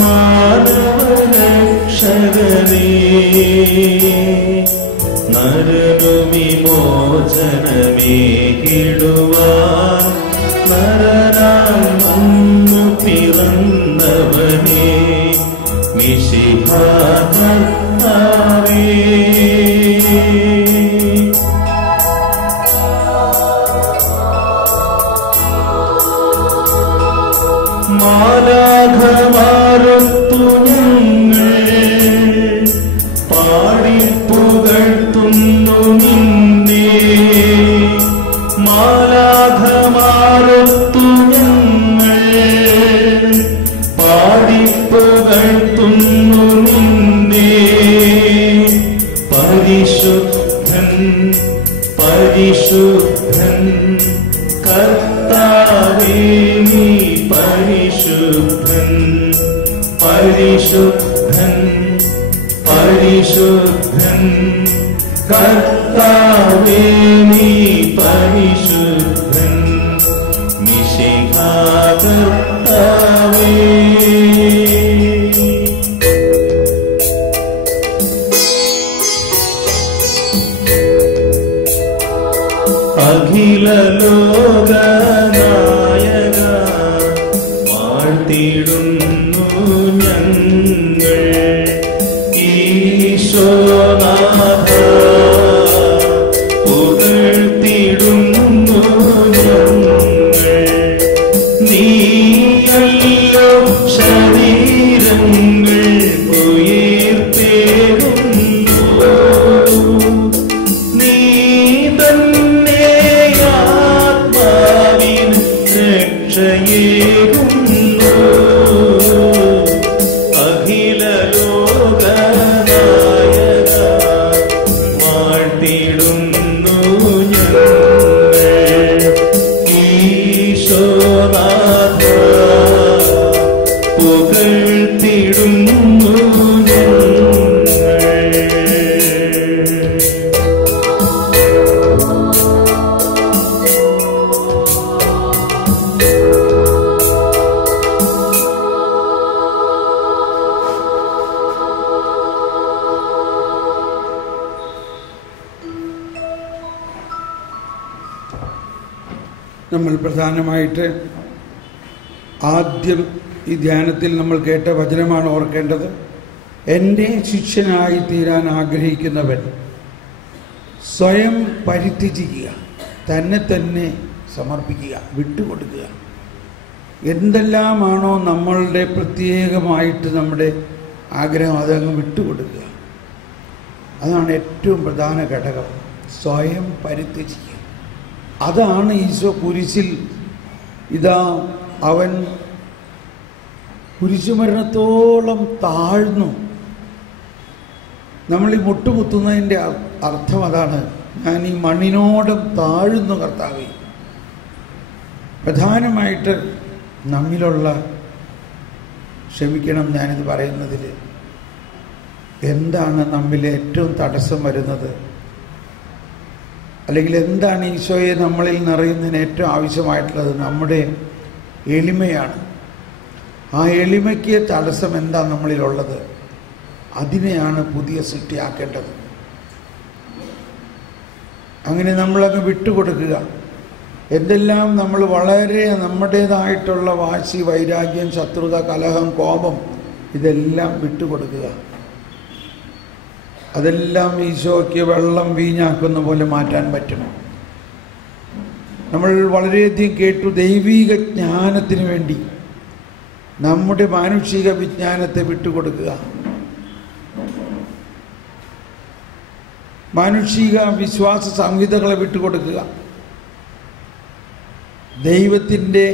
മാനവരക്ഷകനേ നരനുവിമോചനമേകിടുവാൻ നരനാം വന്നു പിറന്നവനേ മിശിഹാ കർത്താവേ. മാലാഖമാരൊത്തു ഞങ്ങൾ പാടിപ്പുകഴ്ത്തുന്നു നിന്നെ. മാലാഖമാരൊത്തു ഞങ്ങൾ പാടിപ്പുകഴ്ത്തുന്നു നിന്നെ. പരിശുദ്ധൻ പരിശുദ്ധൻ കർത്താവേ നീ പരിശുദ്ധൻ പരിശുദ്ധൻ പരിശുദ്ധൻ കർത്താവേ നീ പരിശുദ്ധൻ മിശിഹാ കർത്താവേ. അഖില ലോകനായക വാഴ്ത്തിടുന്നു ഞങ്ങൾ ഈശോനാഥ പുകഴ്ത്തിടുന്നു ഞങ്ങൾ. നീയല്ലോ ശരീരങ്ങൾ ഉയർത്തേകുന്നു നീ തന്നെ ആത്മാവിന് രക്ഷയേകുന്നു. അഖില ലോകനായക വാഴ്ത്തിടുന്നു ഞങ്ങൾ ഈശോനാഥ പുകഴ്ത്തിടുന്നു ഞങ്ങൾ. നമ്മൾ പ്രധാനമായിട്ട് ആദ്യം ഈ ധ്യാനത്തിൽ നമ്മൾ കേട്ട വചനമാണ് ഓർക്കേണ്ടത്. എൻ്റെ ശിഷ്യനായി തീരാൻ ആഗ്രഹിക്കുന്നവൻ സ്വയം പരിത്യജിക്കുക, തന്നെ തന്നെ സമർപ്പിക്കുക, വിട്ടുകൊടുക്കുക. എന്തെല്ലാമാണോ നമ്മളുടെ പ്രത്യേകമായിട്ട് നമ്മുടെ ആഗ്രഹം അതങ്ങ് വിട്ടുകൊടുക്കുക. അതാണ് ഏറ്റവും പ്രധാന ഘടകം, സ്വയം പരിത്യജിക്കുക. അതാണ് ഈശോ കുരിശിൽ ഇതാ അവൻ കുരിശുമരണത്തോളം താഴ്ന്നു. നമ്മൾ ഈ മുട്ടുകുത്തുന്നതിൻ്റെ അർത്ഥം അതാണ്. ഞാൻ ഈ മണ്ണിനോടും താഴ്ന്നു കർത്താവേ. പ്രധാനമായിട്ട് നമ്മിലുള്ള ക്ഷമിക്കണം ഞാനിത് പറയുന്നതിൽ എന്താണ് നമ്മിൽ ഏറ്റവും തടസ്സം വരുന്നത്, അല്ലെങ്കിൽ എന്താണ് ഈശോയെ നമ്മളിൽ നിറയുന്നതിന് ഏറ്റവും ആവശ്യമായിട്ടുള്ളത്? നമ്മുടെ എളിമയാണ്. ആ എളിമയ്ക്ക് തടസ്സം എന്താ നമ്മളിലുള്ളത്? അതിനെയാണ് പുതിയ സൃഷ്ടിയാക്കേണ്ടത്. അങ്ങനെ നമ്മളങ്ങ് വിട്ടുകൊടുക്കുക. എന്തെല്ലാം നമ്മൾ വളരെ നമ്മുടേതായിട്ടുള്ള വാശി, വൈരാഗ്യം, ശത്രുത, കലഹം, കോപം ഇതെല്ലാം വിട്ടുകൊടുക്കുക. അതെല്ലാം ഈശോയ്ക്ക് വെള്ളം വീഞ്ഞാക്കുന്ന പോലെ മാറ്റാൻ പറ്റും. നമ്മൾ വളരെയധികം കേട്ടു, ദൈവിക ജ്ഞാനത്തിന് വേണ്ടി നമ്മുടെ മാനുഷിക വിജ്ഞാനത്തെ വിട്ടുകൊടുക്കുക. മാനുഷിക വിശ്വാസ സംഹിതകളെ വിട്ടുകൊടുക്കുക. ദൈവത്തിൻ്റെ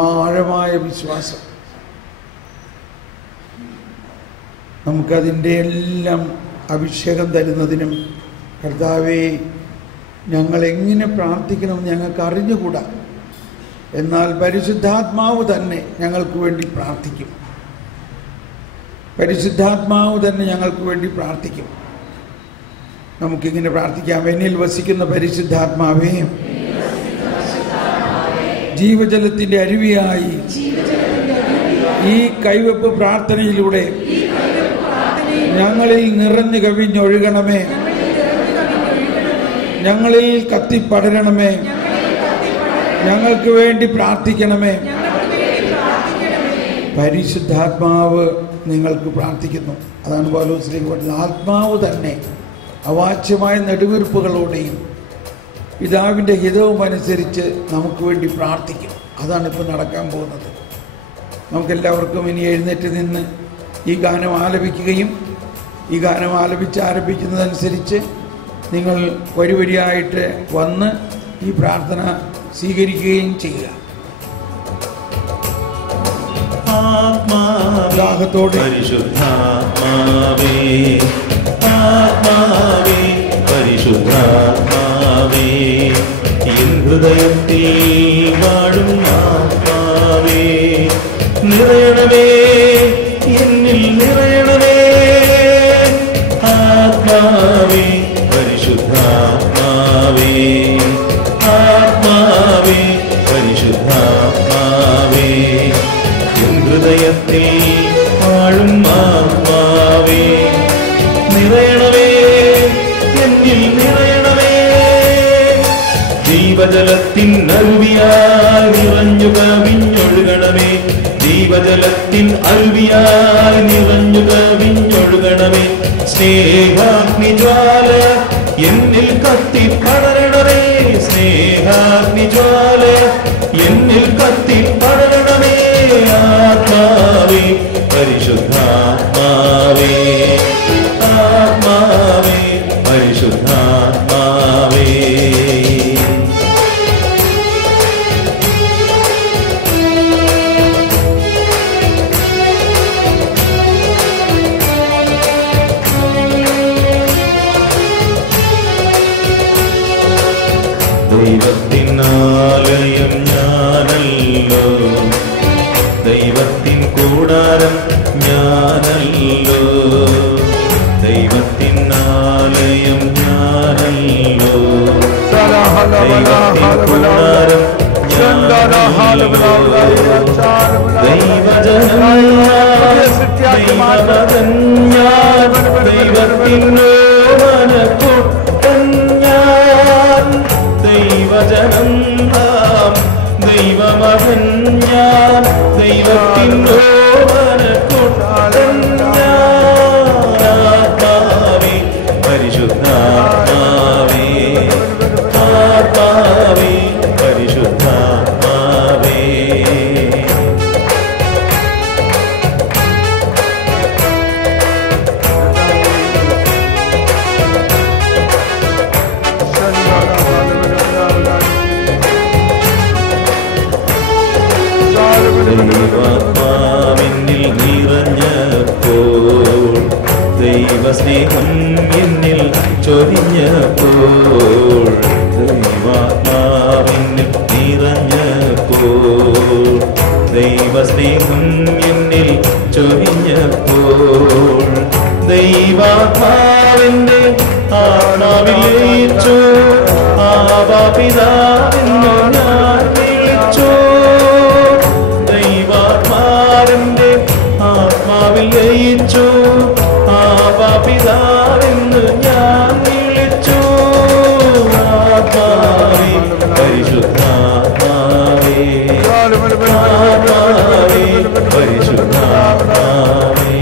ആഴമായ വിശ്വാസം നമുക്കതിൻ്റെ എല്ലാം അഭിഷേകം തരുന്നതിനും, കർത്താവേ ഞങ്ങളെങ്ങനെ പ്രാർത്ഥിക്കണമെന്ന് ഞങ്ങൾക്ക് അറിഞ്ഞുകൂടാ, എന്നാൽ പരിശുദ്ധാത്മാവ് തന്നെ ഞങ്ങൾക്ക് വേണ്ടി പ്രാർത്ഥിക്കും. പരിശുദ്ധാത്മാവ് തന്നെ ഞങ്ങൾക്ക് വേണ്ടി പ്രാർത്ഥിക്കും. നമുക്കിങ്ങനെ പ്രാർത്ഥിക്കാം. എന്നിൽ വസിക്കുന്ന പരിശുദ്ധാത്മാവേ, ജീവജലത്തിന്റെ അരുവിയായി ഈ കൈവെപ്പ് പ്രാർത്ഥനയിലൂടെ ഞങ്ങളിൽ നിറഞ്ഞു കവിഞ്ഞൊഴുകണമേ. ഞങ്ങളിൽ കത്തിപ്പടരണമേ. ഞങ്ങൾക്ക് വേണ്ടി പ്രാർത്ഥിക്കണമേ. പരിശുദ്ധാത്മാവ് നിങ്ങൾക്ക് പ്രാർത്ഥിക്കുന്നു. അതാണ് പൗലോസിലേക്ക് പറഞ്ഞത്. ആത്മാവ് തന്നെ അവാച്യമായ നെടുവീർപ്പുകളോടെയും പിതാവിൻ്റെ ഹിതവും അനുസരിച്ച് നമുക്ക് വേണ്ടി പ്രാർത്ഥിക്കും. അതാണ് ഇപ്പോൾ നടക്കാൻ പോകുന്നത്. നമുക്കെല്ലാവർക്കും ഇനി എഴുന്നേറ്റ് നിന്ന് ഈ ഗാനം ആലപിക്കുകയും ഈ ഗാനം ആലപിച്ച് ആരംഭിക്കുന്നതനുസരിച്ച് നിങ്ങൾ വരിവരിയായിട്ട് വന്ന് ഈ പ്രാർത്ഥന സ്വീകരിക്കുകയും ചെയ്യുക. ആത്മാവേ പരിശുദ്ധാത്മാവേ, ആത്മാവേ പരിശുദ്ധാത്മാവേ, എൻ ഹൃദയത്തിൽ വാഴും ആത്മാവേ, നിറയണമേ എന്നിൽ നിറയണമേ. ആത്മാവേ പരിശുദ്ധാത്മാവേ, ആത്മാവേ പരിശുദ്ധാത്മാവേ, എൻ ഹൃദയത്തിൽ വാഴും ആത്മാവേ, നിറയണമേ എന്നിൽ നിറയണമേ. ജീവജലത്തിൻ അരുവിയായി നിറഞ്ഞു കവിഞ്ഞൊഴുകണമേ. ജീവജലത്തിൻ അരുവിയായി നിറഞ്ഞു കവിഞ്ഞൊഴുകണമേ. സ്നേഹാഗ്നിജ്വാല എന്നിൽ കത്തിപ്പടരണമേ. സ്നേഹാഗ്നിജ്വാല എന്നിൽ കത്തിപ്പടരണമേ. ആത്മാവേ പരിശുദ്ധാത്മാവേ, ആത്മാവേ പരിശുദ്ധാത്മാവേ. ദൈവത്തിനാലയം ഞാനല്ലോ, ദൈവത്തിൻ കൂടാരം ഞാനല്ലോ, ദൈവത്തിനാലയം ഞാനല്ലോ, ദൈവത്തിൻ കൂടാരം ഞാനല്ലോ, ദൈവജനം ദൈവമകൻ ഞാൻ, ദൈവത്തിനോമനക്കുട്ടൻ ഞാൻ, ദൈവജനം നാം ദൈവമകൻ ഞാൻ, ദൈവത്തിനോമനക്കുട്ടൻ ഞാൻ. ആത്മാവേ പരിശുദ്ധാത്മാവേ, ആത്മാവേ പരിശുദ്ധാത്മാവേ. ദൈവാത്മാവിന്നിൽ നിറഞ്ഞപ്പോൾ, ദൈവസ്നേഹം എന്നിൽ ചൊരിഞ്ഞപ്പോൾ, ദൈവാത്മാവിന്നിൽ നിറഞ്ഞപ്പോൾ, ദൈവസ്നേഹം എന്നിൽ ചൊരിഞ്ഞപ്പോൾ, ദൈവാത്മാവിന്റെ ആത്മാവിൽ ലയിച്ചു. ആവാപിതാവെന്നു ഞാൻ വിളിച്ചു. ദൈവാത്മാവിന്റെ ആത്മാവിൽ ലയിച്ചു. ആവാപിതാവെന്ന് ഞാൻ വിളിച്ചു. ആത്മാവേ പരിശുദ്ധാത്മാവേ, ആത്മാവേ പരിശുദ്ധാത്മാവേ.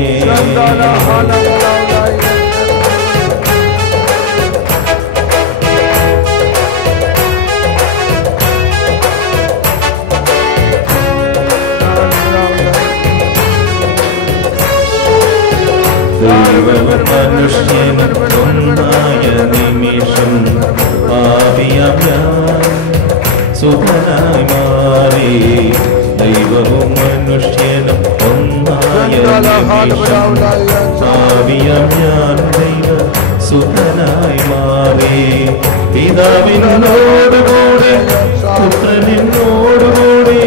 മനുഷ്യൻ ഒന്നായ നിമിഷം പാപിയാം ഞാൻ സുഖനായി മാറി. ദൈവവും മനുഷ്യനും ഒന്നായ നിമിഷം പാപിയാം ഞാൻ ദൈവ സുഖനായി മാറി. പിതാവിനോടുകൂടി പുത്രനോടുകൂടി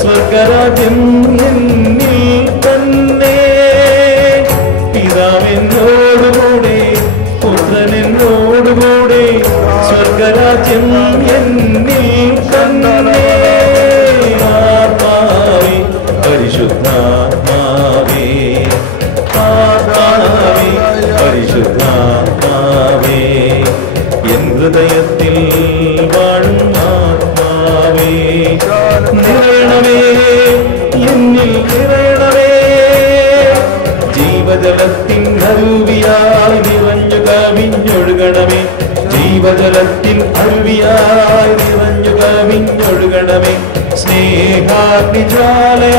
സ്വർഗരാജ്യം എന്നിൽ തന്നെ. പിതാവിനോടുകൂടി പുത്രനോടുകൂടി സ്വർഗരാജ്യം എന്നിൽ തന്നെ. പരിശുദ്ധാത്മാവേ ആത്മാവേ പരിശുദ്ധാത്മാവേ എൻ ഹൃദയത്തിൽ വാഴും ആത്മാവേ നിറയണമേ എന്നിൽ നിറയണമേ ജീവജലത്തിൻ അരുവിയായി നിറഞ്ഞു കവിഞ്ഞൊഴുകണമേ ജീവജലത്തിൻ അരുവിയായി നിറഞ്ഞു കവിഞ്ഞൊഴുകണമേ സ്നേഹാഗ്നിജ്വാലയ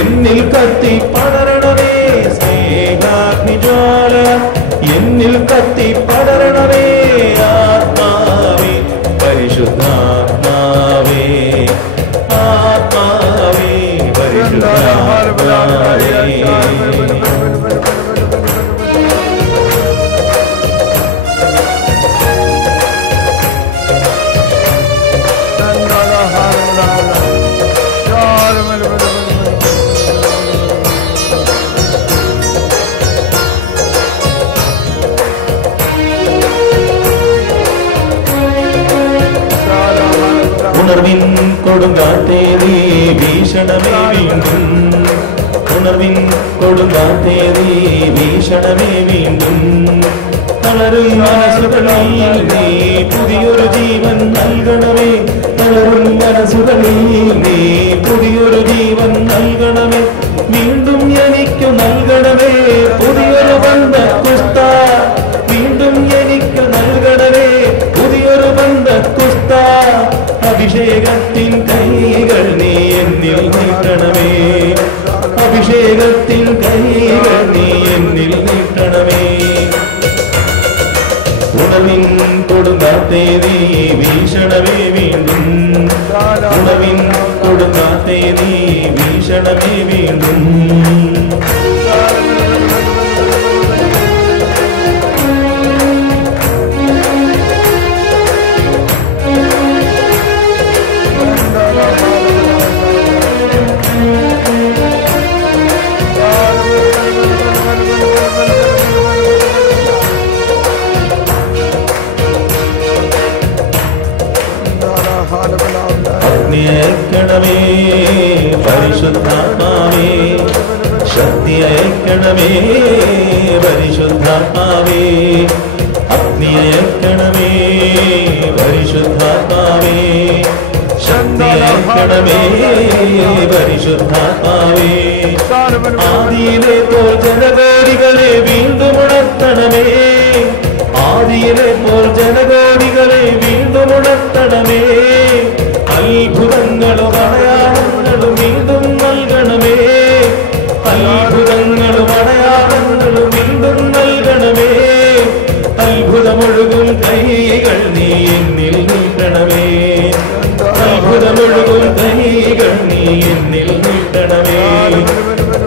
എന്നിൽ കത്തി പടരണമേ സ്നേഹാഗ്നിജ്വാലയ എന്നിൽ കത്തി പടരണമേ ആത്മാവേ പരിശുദ്ധാത്മാവേ ആത്മാവേ പരിശുദ്ധാത്മാവേ ഉണർവിൻ കൊടുങ്കാറ്റേ നീ ഭീഷണമേ വീണ്ടും ഉണർവിൻ കൊടുങ്കാറ്റേ നീ ഭീഷണമേ വീണ്ടും തളരും മനസ്സുകളിൽ നീ പുതിയൊരു ജീവൻ നൽകണമേ തളരും മനസ്സുകളിൽ നീ പുതിയൊരു ജീവൻ നൽകണമേ വീണ്ടും എനിക്കു നൽകണമേ പുതിയൊരു ബന്ധ കുസ്ത വീണ്ടും എനിക്കു നൽകണമേ പുതിയൊരു ബന്ധ കുസ്ത അഭിഷേകത്തിൻ കൈകൾ നീ എന്നിൽ നീട്ടണമേ അഭിഷേകത്തിൻ കൈകൾ നീ എന്നിൽ നീട്ടണമേ ഉണവിൻ കൊടുങ്കാറ്റേ നീ വീക്ഷണമേ വീണ്ടും ഉണവിൻ കൊടുങ്കാറ്റേ നീ വീക്ഷണമേ വീണ്ടും അഗ്നിയയക്കണമേ പരിശുദ്ധാത്മാവേ ശക്തിയയക്കണമേ പരിശുദ്ധാത്മാവേ അഗ്നിയയക്കണമേ പരിശുദ്ധാത്മാവേ ശക്തിയയക്കണമേ പരിശുദ്ധാത്മാവേ ആദിയിലെ പോൽ ജനകോടികളെ വീണ്ടും ഉണർത്തണമേ ആദിയിലെ പോൽ ജനകോടികളെ വീണ്ടും ഉണർത്തണമേ അത്ഭുതങ്ങളും അടയാളങ്ങളും വീണ്ടും നൽകണമേ അത്ഭുതങ്ങളും അടയാളങ്ങളും വീണ്ടും നൽകണമേ അത്ഭുതമൊഴുകും കൈകൾ നീ എന്നിൽ നീട്ടണമേ അത്ഭുതമൊഴുകും കൈകൾ നീ എന്നിൽ നീട്ടണമേ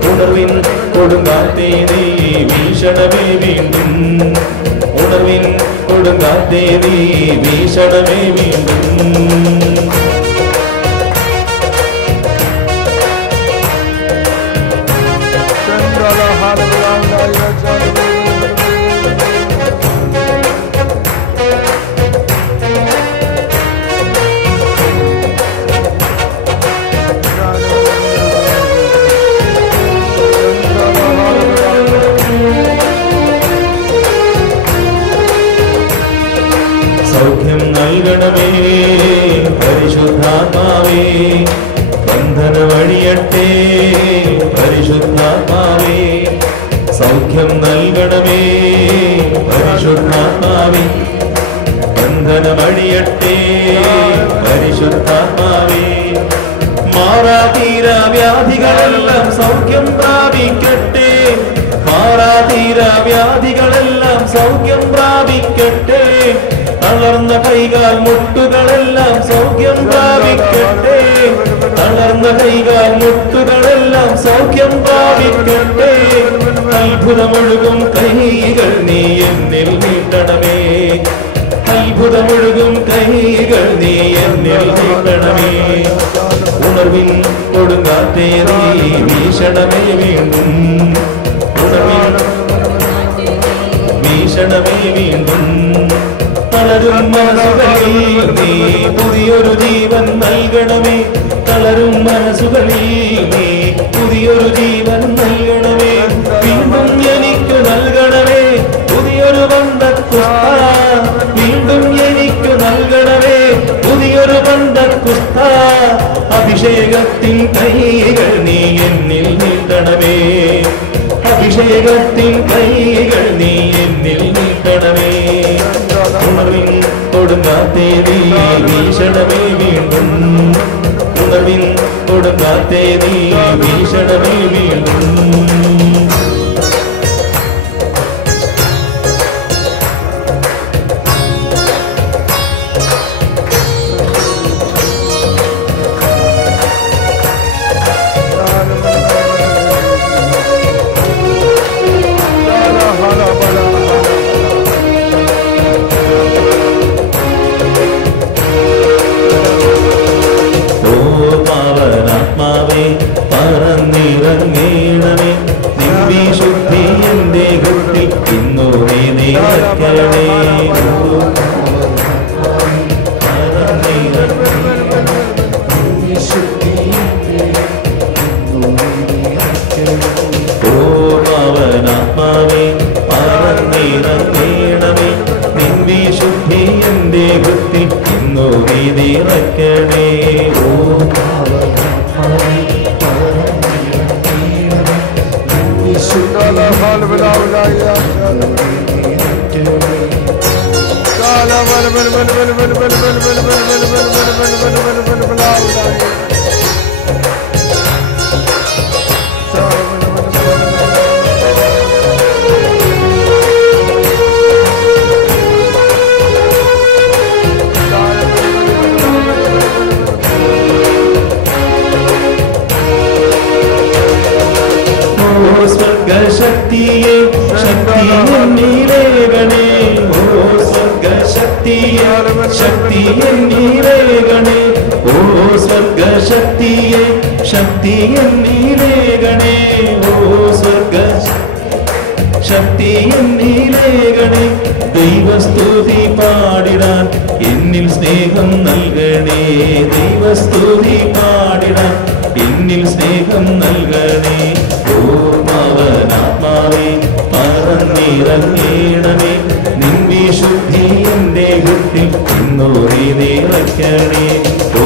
ഉണർവിൻ കൊടുങ്കാറ്റേ നീ വീക്ഷണമേ വീണ്ടും ഉണർവിൻ കൊടുങ്കാറ്റേ നീ വീക്ഷണമേ വീണ്ടും സൗഖ്യം നൽകണമേ പരിശുദ്ധാത്മാവേ ബന്ധന വഴിയട്ടെ പരിശുദ്ധാത്മാവേ സൗഖ്യം നൽകണമേ പരിശുദ്ധാത്മാവേ ബന്ധന വഴിയട്ടെ പരിശുദ്ധാത്മാവേ മാറാതീര വ്യാധികളെല്ലാം സൗഖ്യം പ്രാപിക്കട്ടെ മാറാതീര വ്യാധികളെല്ലാം സൗഖ്യം പ്രാപിക്കട്ടെ തളർന്ന കൈകാൽ മുട്ടുകളെല്ലാം സൗഖ്യം പ്രാപിക്കട്ടെ തളർന്ന കൈകാൽ മുട്ടുകളെല്ലാം സൗഖ്യം പ്രാപിക്കട്ടെ അത്ഭുതമൊഴുകും കൈകൾ നീ എന്നിൽ നീട്ടണമേ അത്ഭുതമൊഴുകും കൈകൾ നീ എന്നിൽ നീട്ടണമേ ഉണർവിൻ കൊടുങ്കാറ്റേ നീ വീക്ഷണമേ വീണ്ടും ഉണർവിൻ വീക്ഷണമേ വീണ്ടും തളരും മനസ്സുകളിൽ നീ പുതിയൊരു ജീവൻ നൽകണമേ തളരും മനസ്സുകളിൽ നീ അഭിഷേകത്തിൻ കൈകൾ നീ എന്നിൽ നീട്ടണമേ, അഭിഷേകത്തിൻ കൈകൾ നീ എന്നിൽ നീട്ടണമേ. ഉണർവിൻ കൊടുങ്കാറ്റേ നീ വീശണമേ വീണ്ടും, ഉണർവിൻ കൊടുങ്കാറ്റേ നീ വീശണമേ വീണ്ടും. പാവനാത്മാവേ പറന്നിറങ്ങേണമേ, നിൻവിശുദ്ധി എന്റെ ഹൃത്തിൽ ഇന്നു നീ നിറയ്ക്കണമേ. പാവനാത്മാവേ പറന്നിറങ്ങേണമേ, നിൻവിശുദ്ധി എന്റെ ഹൃത്തിൽ ഇന്നു നീ നിറയ്ക്കണേ. സ്വർഗശക്തിയെ ശക്തിയെന്നീരേകണേ, ഓ സ്വർഗശക്തിയെ ശക്തിയെന്നീരേകണേ, ഓ സ്വർഗശക്തിയെ ശക്തിയെന്നീരേകണേ, ഓ സ്വർഗശക്തിയെന്നീരേകണേ. ദൈവസ്തുതി പാടിടാൻ എന്നിൽ സ്നേഹം നൽകണേ, ദൈവസ്തുതി പാടിടാൻ എന്നിൽ സ്നേഹം നൽകണേ. പാവനാത്മാവേ പറന്നിറങ്ങേണമേ, നിൻവിശുദ്ധി എന്റെ ഹൃത്തിൽ ഇന്നു നീ നിറയ്ക്കണേ. ഓ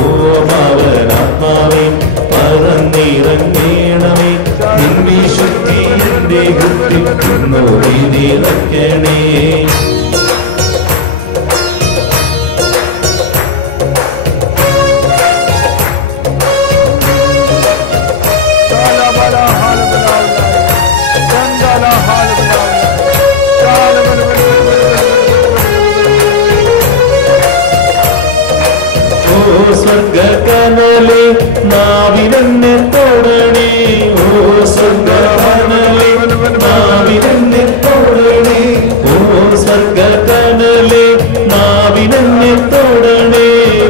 പാവനാത്മാവേ പറന്നിറങ്ങേണമേ, നിൻവിശുദ്ധി എന്റെ ഹൃത്തിൽ ഇന്നു നീ നിറയ്ക്കണേ. സ്വർഗകനലേ നാവിലെന്നെ തൊടണേ, ഓ സ്വർഗകനലേ നാവിലെന്നെ തൊടണേ, ഓ സ്വർഗകനലേ നാവിലെന്നെ തൊടണേ, ഓ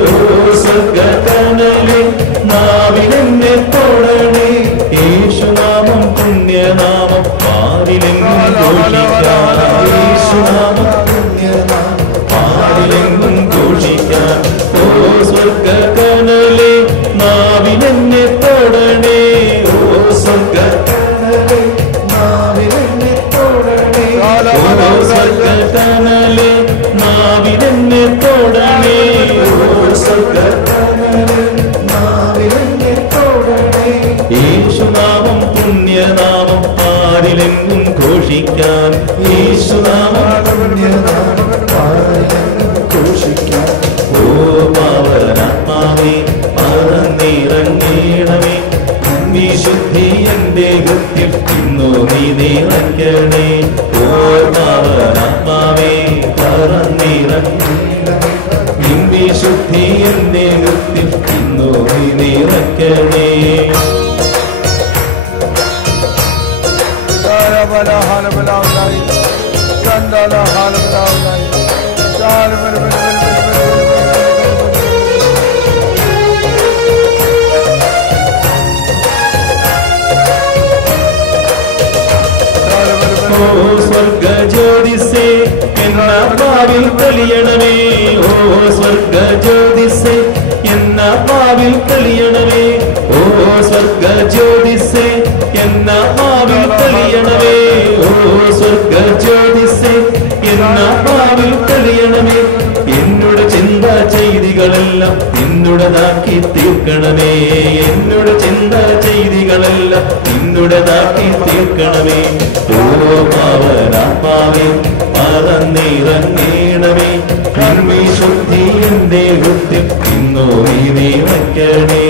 സ്വർഗകനലേ നാവിലെന്നെ തൊടണേ. യേശുനാമം പുണ്യനാമം പാരിലെങ്ങും ഘോഷിക്കാൻ, യേശുനാമം പുണ്യനാമം പാരിലെങ്ങും ഘോഷിക്കാൻ. ഓ സ്വർഗകനലേ നാവിലെന്നെ തൊടണേ, ഓ സ്വർഗകനലേ നാവിലെന്നെ തൊടണേ, ഓ സ്വർഗകനലേ നാവിലെന്നെ തൊടണേ, ഓ സ്വർഗകനലേ നാവിലെന്നെ തൊടണേ. യേശുനാമം പുണ്യനാമം പാരിലെങ്ങും ഘോഷിക്കാൻ, യേശുനാമം പുണ്യനാമം പാരിലെങ്ങും ഘോഷിക്കാൻ. ഓ പാവനാത്മാവേ പറന്നിറങ്ങേണമേ, നിൻവിശുദ്ധി എന്റെ ഹൃത്തിൽ ഇന്നു നീ നിറയ്ക്കണേ. ഓ പാവനാത്മാവേ പറന്നിറങ്ങേണമേ, നിൻവിശുദ്ധി എന്റെ ഹൃത്തിൽ ഇന്നു നീ നിറയ്ക്കണേ. ഓ സ്വർഗജ്യോതിസേ എന്ന പാവിൽ തെളിയണമേ, ഓ സ്വർഗജ്യോതിസേ എന്ന പാവിൽ തെളിയണമേ, ഓ സ്വർഗജ്യോതിസേ എന്ന പാവിൽ തെളിയണമേ, ഓ സ്വർഗജ്യോതിസേ എന്ന പാവിൽ തെളിയണമേ. എന്നോട് ചിന്താ ചെയ്തികളെല്ലാം എന്നോട് നിന്നുടേതാക്കി തീർക്കണമേ. എന്നോട് ചിന്ത ചെയ്തികളെല്ലാം നിന്നുടേതാക്കി തീർക്കണമേ. ഓ പാവനാത്മാവേ പറന്നിറങ്ങണമേ. കർമ്മശുദ്ധി എന്റെ വൃത്തി ഇന്നോ നീ വയ്ക്കണേ.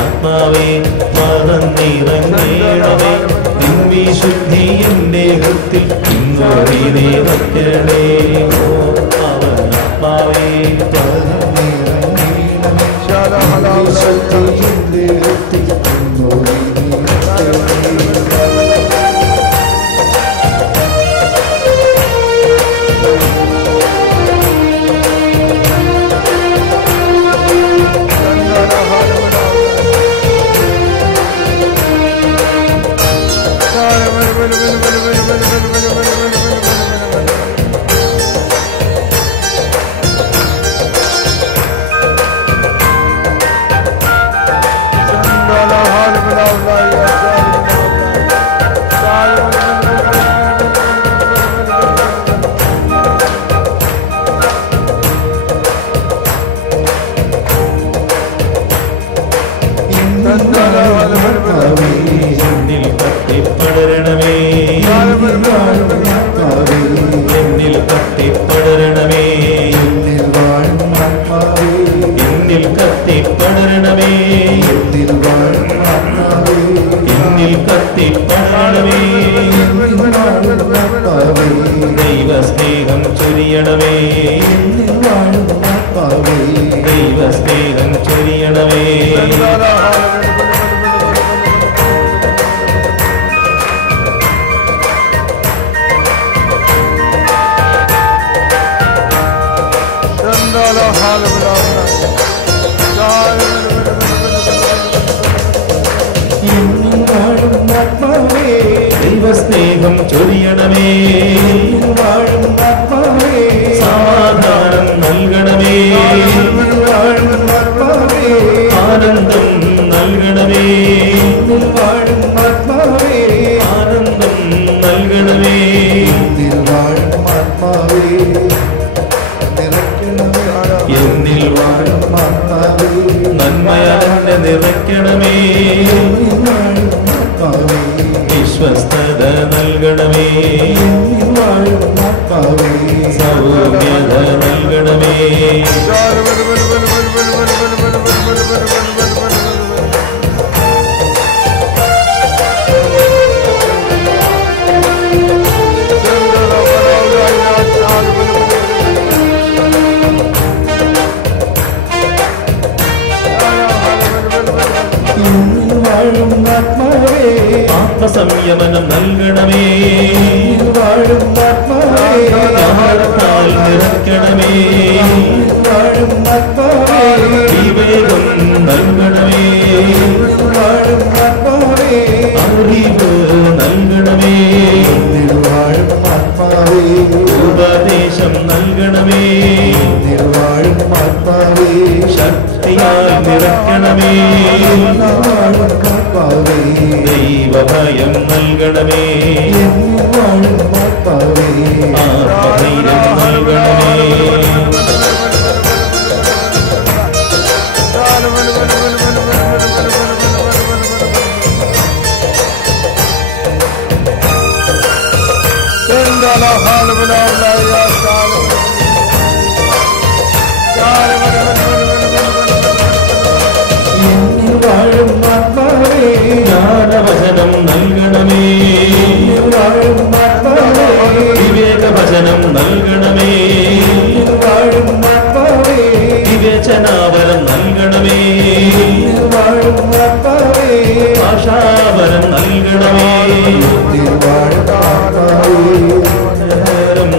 ആത്മാവേ പറന്നിറങ്ങണമേ. നിൻവിശുദ്ധി എന്റെ ഹൃത്തിൽ ഇന്നോ നീ വയ്ക്കണേ. ആത്മാവേ ദൈവസ്നേഹം ചൊരിയണമേ. ദൈവസ്നേഹം ചൊരിയണമേ. ദൈവസ്നേഹം ചൊരിയണമേ. സമാധാനം നൽകണമേ. ആനന്ദം നൽകണമേ. ആനന്ദം നൽകണമേ. എന്നിൽ വാഴും നന്മയാൽ നിറയ്ക്കണമേ. വിശ്വസ്തത നൽകണമേ. സൗമ്യത നൽകണമേ. ആത്മസംയമനം നൽകണമേ. ആഹാരത്താൽ നിറയ്ക്കണമേ. വിവേകം നൽകണമേ. അറിവ് നൽകണമേ. ഉപദേശം നൽകണമേ. ശക്തിയാൽ നിറയ്ക്കണമേ. ദൈവഭയം നൽകണമേ. ആത്മധൈര്യം നൽകണമേ. ജ്ഞാനവചനം നൽകണമേ. വിവേകവചനം നൽകണമേ. വിവേചനാവരം നൽകണമേ. ഭാഷാവരം നൽകണമേ.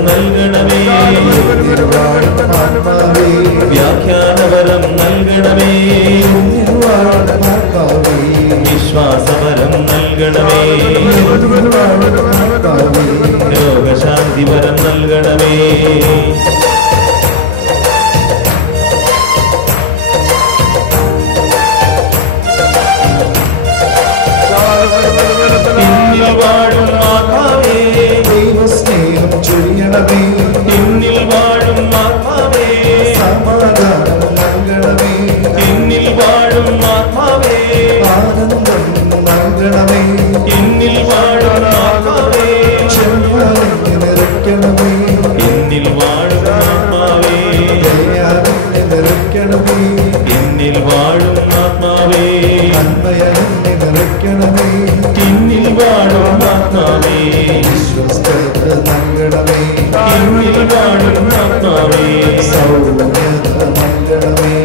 നൽകണമേ. വ്യാഖ്യാനവരം നൽകണമേ. വിശ്വാസവരം നൽകണമേ. രോഗശാന്തിവരം നൽകണമേ. നൽകണമേ. എന്നിൽ വാഴും ആത്മാവേ സമാധാനം നൽകണമേ. എന്നിൽ വാഴും ആത്മാവേ ആനന്ദം നൽകണമേ. എന്നിൽ വാഴും ആത്മാവേ ചെറുവാനിനെ നിറയ്ക്കണമേ. എന്നിൽ വാഴും ആത്മാവേ ദയാനിനെ നിറയ്ക്കണമേ. എന്നിൽ വാഴും ആത്മാവേ നന്മയനെ നിറയ്ക്കണമേ. എന്നിൽ വാഴും ആത്മാവേ വിശ്വസ്തത നൽകണമേ. എന്നിൽ വാഴും ആത്മാവേ സൗമ്യത നൽകണമേ.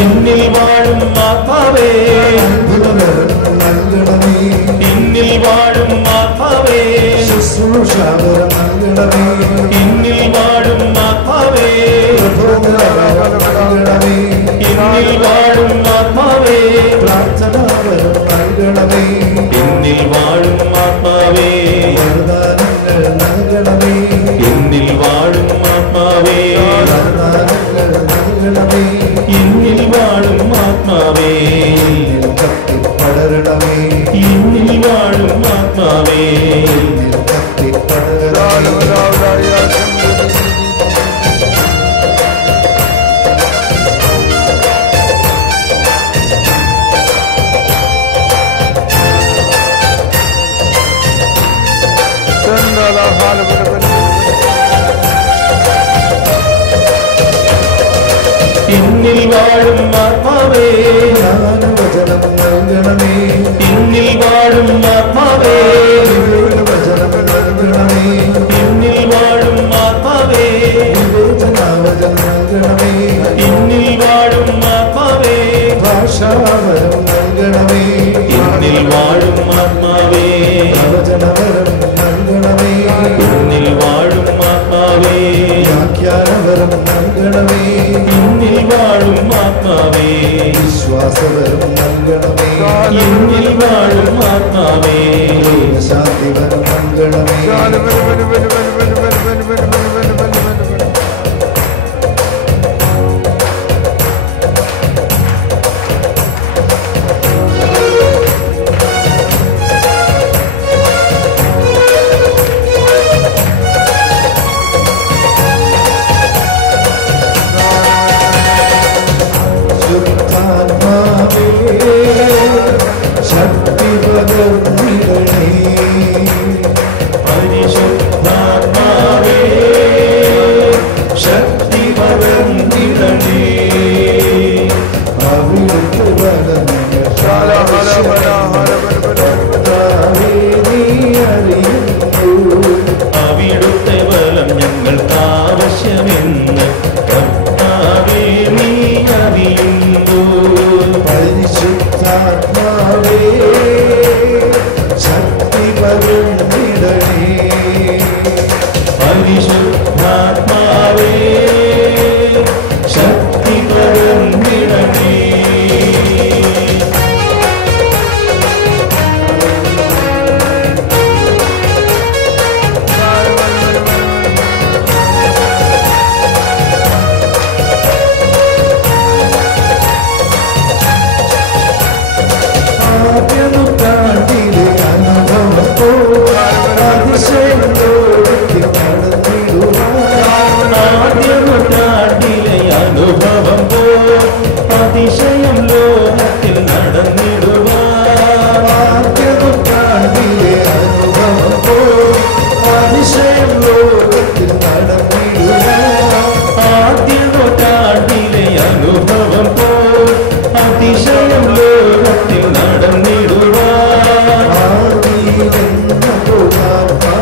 എന്നിൽ വാഴും ആത്മാവേ അത്ഭുതവരം നൽകണമേ. എന്നിൽ വാഴും ആത്മാവേ ശുശ്രൂഷാവരം നൽകണമേ. എന്നിൽ വാഴും ആത്മാവേ പ്രബോധനവരം നൽകണമേ. എന്നിൽ വാഴും ആത്മാവേ പ്രാർത്ഥനാവരം നൽകണമേ. എന്നിൽ വാഴും ആത്മാവേ വരദാനങ്ങൾ നൽകണമേ. എന്നിൽ വാഴും ആത്മാവേ വരദാനങ്ങൾ നൽകണമേ. എന്നിൽ വാഴും ആത്മാവേ എന്നിൽ കത്തിപ്പടരണമേ. എന്നിൽ വാഴും ആത്മാവേ എന്നിൽ കത്തിപ്പടരണമേ. എന്നിൽ വാഴും ആത്മാവേ ജ്ഞാനവചനം നൽകണമേ. എന്നിൽ വാഴും ആത്മാവേ വിവേകവചനം നൽകണമേ. എന്നിൽ വാഴും ആത്മാവേ വിവേചനാവചനം നൽകണമേ. എന്നിൽ വാഴും ആത്മാവേ ഭാഷാവരം നൽകണമേ. എന്നിൽ വാഴും ആത്മാവേ പ്രവചനവരം നൽകണമേ. എന്നിൽ വാഴും ആത്മാവേ വ്യാഖ്യാനവരം നൽകണമേ. എന്നിൽ വാഴും ആത്മാവേ വിശ്വാസവരം നൽകണമേ. എന്നിൽ വാഴും ആത്മാവേ ശാന്തിവരം നൽകണമേ. ശുദ്ധാത്മാവേ ശക്തി പകർന്നിടണേ. പരിശുദ്ധാത്മാവേ ശക്തി പകർന്നിടണേ അവിടുത്തെ വരങ്ങൾ കർത്താവേ, നീ അറിയുന്നു. അവിടുത്തെ ബലം ഞങ്ങൾക്ക് ആവശ്യമെന്ന് കർത്താവേ നീ അറിയുന്നു പരിശുദ്ധാത്മാവേ ശക്തി പകർന്നിടണേ. പരിശുദ്ധാത്മാവേ ശക്തി പകർന്നിടണേ ആദ്യനൂറ്റാണ്ടിലെ അനുഭവത്തോ അതിശയം ലോകത്തിൽ നടന്നിടുവാൻ. ആദ്യനൂറ്റാണ്ടിലെ അനുഭവം പോ അതിശയം ലോകത്തിൽ നടന്നിടുവാൻ ആദ്യനൂറ്റാണ്ടിലെ അനുഭവത്തോ അതിശയം ലോകത്തിൽ നടന്നിടുവാൻ. ആദ്യനൂറ്റാണ്ടിലെ അനുഭവം പോ അതിശയം ലോകത്തിൽ നടന്നിടുവാൻ ആദിയിലെന്ന പുരാത്മാ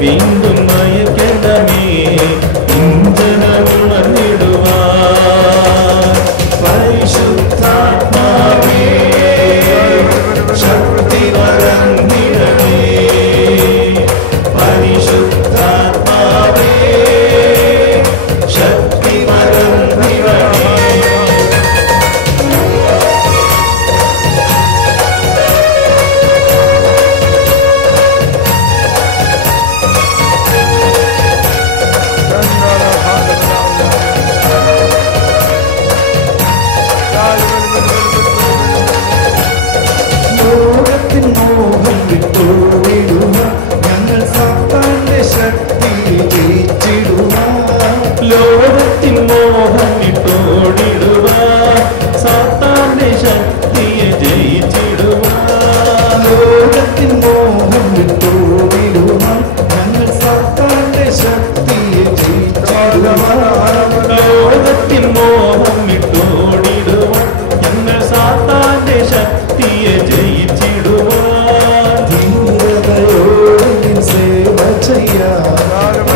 വീണ്ടും മയക്കണമേ ഇന്ധനമുണർന്നിടുവാൻ പരിശുദ്ധാത്മാവേ ശക്തി പകർന്നിടണേ പരിശുദ്ധാത്മാവേ ശക്തി പകർന്നിടണേ ലോകത്തിൻ മോഹം വിട്ടോടിടുക ഞങ്ങൾ സാത്താന്റെ ശക്തി ജയിച്ചിടുക ലോകത്തിൻ മോഹം വിട്ടോടിടുക സാത്താന്റെ ശക്തിയെ ജയിച്ചിടുക ലോകത്തിൻ മോഹം വിട്ടോടിടുക ഞങ്ങൾ സാത്താന്റെ ശക്തിയെ ജയിച്ചിടുക ലോകത്തിൻ മോഹം വിട്ടോടിടുക ഞങ്ങൾ സാത്താന്റെ ശക്തിയെ ജയിച്ചിടുവാൻ ധീരതയോടെ നിൻ സേവ ചെയ്യാൻ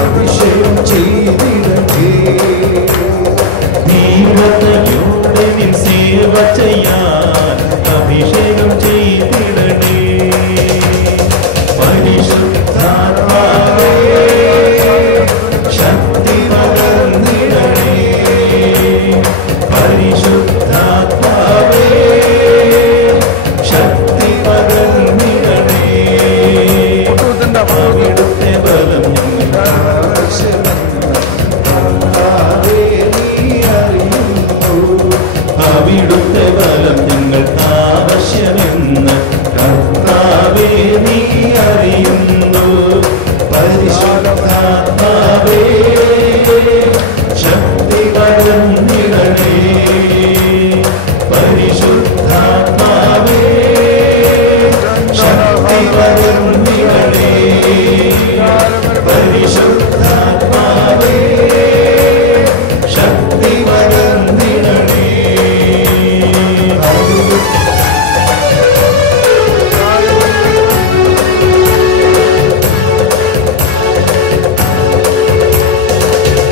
അഭിഷേകം ചെയ്തിടണേ ധീരതയോടെ നിൻ സേവ ചെയ്യാൻ അഭിഷേകം ചെയ്തിടണേ പരിശുദ്ധാത്മാവേ ശക്തി പകർന്നിടണേ പരിശുദ്ധാത്മാവേ ശക്തി പകർന്നിടണേ അവിടുത്തെ ബലം അവിടുത്തെ ബലം ഞങ്ങൾക്ക് ആവശ്യമെന്ന് കർത്താവേ നീ അറിയുന്നു പരിശുദ്ധാത്മാവേ ശക്തി പകർന്നിടണേ പരിശുദ്ധാത്മാവേ ശക്തി പകർന്നിടണേ പരിശുദ്ധാത്മാവേ ശക്തി പകർന്നിടണേ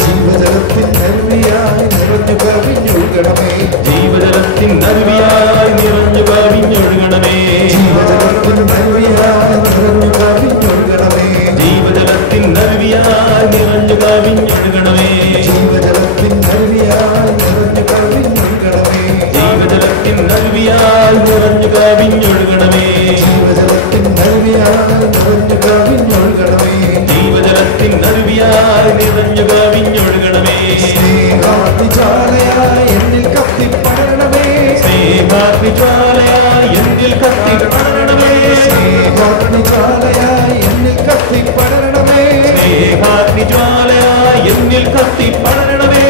ജീവജലത്തിൻ നന്മയായി നിറഞ്ഞു കവിഞ്ഞൊഴുകണമേ ജീവജലത്തിൻ നന്മയായി നിറഞ്ഞു കവിഞ്ഞൊഴുകണമേ ജീവജലത്തിൻ നന്മയായി നിറഞ്ഞു കവിഞ്ഞൊഴുകണമേ ജീവജലത്തിൻ നന്മയായി നിറഞ്ഞു കവിഞ്ഞൊഴുകണമേ ജീവജലത്തിൻ നന്മയായി നിറഞ്ഞു കവിഞ്ഞൊഴുകണമേ ജീവജലത്തിൻ നന്മയായി നിറഞ്ഞു കവിഞ്ഞൊഴുകണമേ ജീവജലത്തിൻ നന്മയായി നിറഞ്ഞു കവിഞ്ഞൊഴുകണമേ ജീവജലത്തിൻ നന്മയായി നിറഞ്ഞു കവിഞ്ഞൊഴുകണമേ സ്നേഹാഗ്നിജ്വാലയായി എന്നിൽ കത്തിപ്പടരണമേ സ്നേഹാഗ്നിജ്വാലയായി എന്നിൽ കത്തിപ്പടരണമേ സ്നേഹാഗ്നിജ്വാലയായി എന്നിൽ കത്തിപ്പടരണമേ സ്നേഹാഗ്നിജ്വാലയായി എന്നിൽ കത്തിപ്പടരണമേ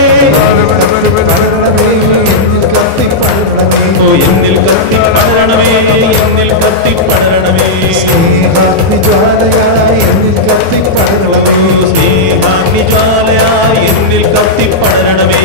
എന്നിൽ കത്തിപ്പടരണമേ ഓ എന്നിൽ കത്തിപ്പടരണമേ എന്നിൽ കത്തിപ്പടരണമേ സ്നേഹാഗ്നിജ്വാലയായി എന്നിൽ കത്തിപ്പടരണമേ സ്നേഹാഗ്നിജ്വാലയായി എന്നിൽ കത്തിപ്പടരണമേ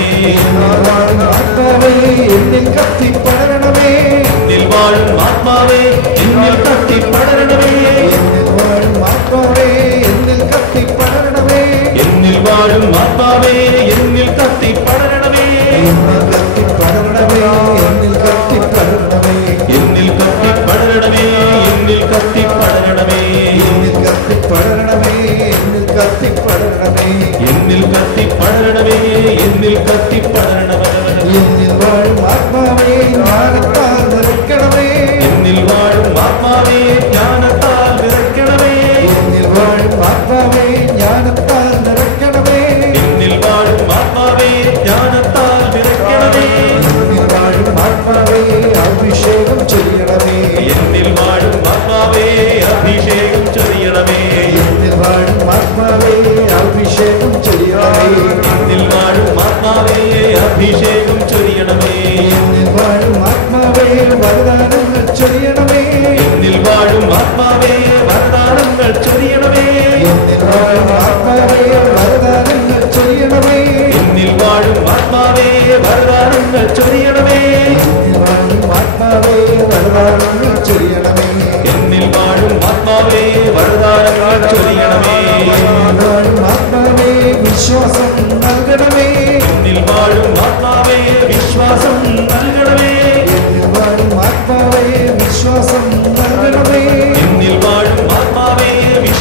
ആത്മാവേ എന്നിൽ കത്തിപ്പടരണമേ എന്നിൽ വാഴും ആത്മാവേ എന്നിൽ കത്തിപ്പടരണമേ എന്നിൽ വാഴും ആത്മാവേ എന്നിൽ കത്തിപ്പടരണമേ എന്നിൽ വാഴും ആത്മാവേ എന്നിൽ കത്തിപ്പടരണമേ എന്നിൽ കത്തിപ്പടരണമേ എന്നിൽ കത്തിപ്പടരണമേ എന്നിൽ കത്തിപ്പടരണമേ എന്നിൽ കത്തിപ്പടരണമേ എന്നിൽ കത്തിപ്പടരണമേ എന്നിൽ കത്തിപ്പടരണമേ എന്നിൽ കത്തിപ്പടരണമേ എന്നിൽ കത്തിപ്പടരണമേ എന്നിൽ വാഴും ആത്മാവേ ജ്ഞാനത്താൽ നിറയ്ക്കണമേ എന്നിൽ വാഴും ആത്മാവേ ജ്ഞാനത്താൽ നിറയ്ക്കണമേ എന്നിൽ വാഴും ആത്മാവേ ജ്ഞാനത്താൽ നിറയ്ക്കണമേ എന്നിൽ വാഴും ആത്മാവേ ജ്ഞാനത്താൽ നിറയ്ക്കണമേ എന്നിൽ വാഴും ആത്മാവേ അഭിഷേകം ചെയ്യണമേ എന്നിൽ വാഴും ആത്മാവേ അഭിഷേകം ചെയ്യണമേ എന്നിൽ വാഴും ആത്മാവേ അഭിഷേകം ചെയ്യണമേ എന്നിൽ വാഴും ആത്മാവേ അഭിഷേകം ചൊരിയണമേ എന്നിൽ വാഴും ആത്മാവേ വരദാനങ്ങൾ ചൊരിയണമേ എന്നിൽ വാഴും ആത്മാവേ വരദാനങ്ങൾ ചൊരിയണമേ എന്നിൽ വാഴും ആത്മാവേ വരദാനങ്ങൾ ചൊരിയണമേ എന്നിൽ വാഴും ആത്മാവേ വരദാനങ്ങൾ ചൊരിയണമേ എന്നിൽ വാഴും ആത്മാവേ വരദാനങ്ങൾ ചൊരിയണമേ എന്നിൽ വാഴും ആത്മാവേ വരദാനങ്ങൾ ചൊരിയണമേ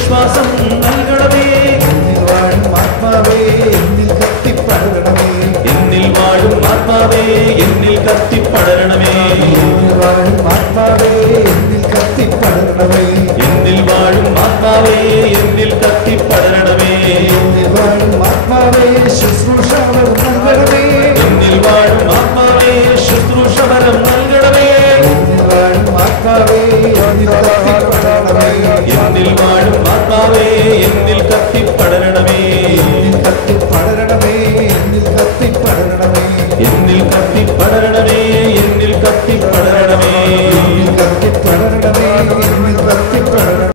വിശ്വാസം നൽകണമേ. എന്നിൽ വാഴും ആത്മാവേ എന്നിൽ കത്തിപ്പടരണമേ. എന്നിൽ വാഴും ആത്മാവേ എന്നിൽ കത്തിപ്പടരണമേ. എന്നിൽ വാഴും ആത്മാവേ എന്നിൽ കത്തിപ്പടരണമേ. എന്നിൽ വാഴും ആത്മാവേ എന്നിൽ കത്തിപ്പടരണമേ. എന്നിൽ വാഴും ആത്മാവേ ശുശ്രൂഷവരം നൽകണമേ. എന്നിൽ വാഴും ആത്മാവേ ശുശ്രൂഷവരം നൽകണമേ. എന്നിൽ വാഴും ആത്മാവേ എന്നിൽ കത്തിപ്പടരണമേ. എന്നിൽ വാഴും ആത്മാവേ എന്നിൽ കത്തിപ്പടരണമേ.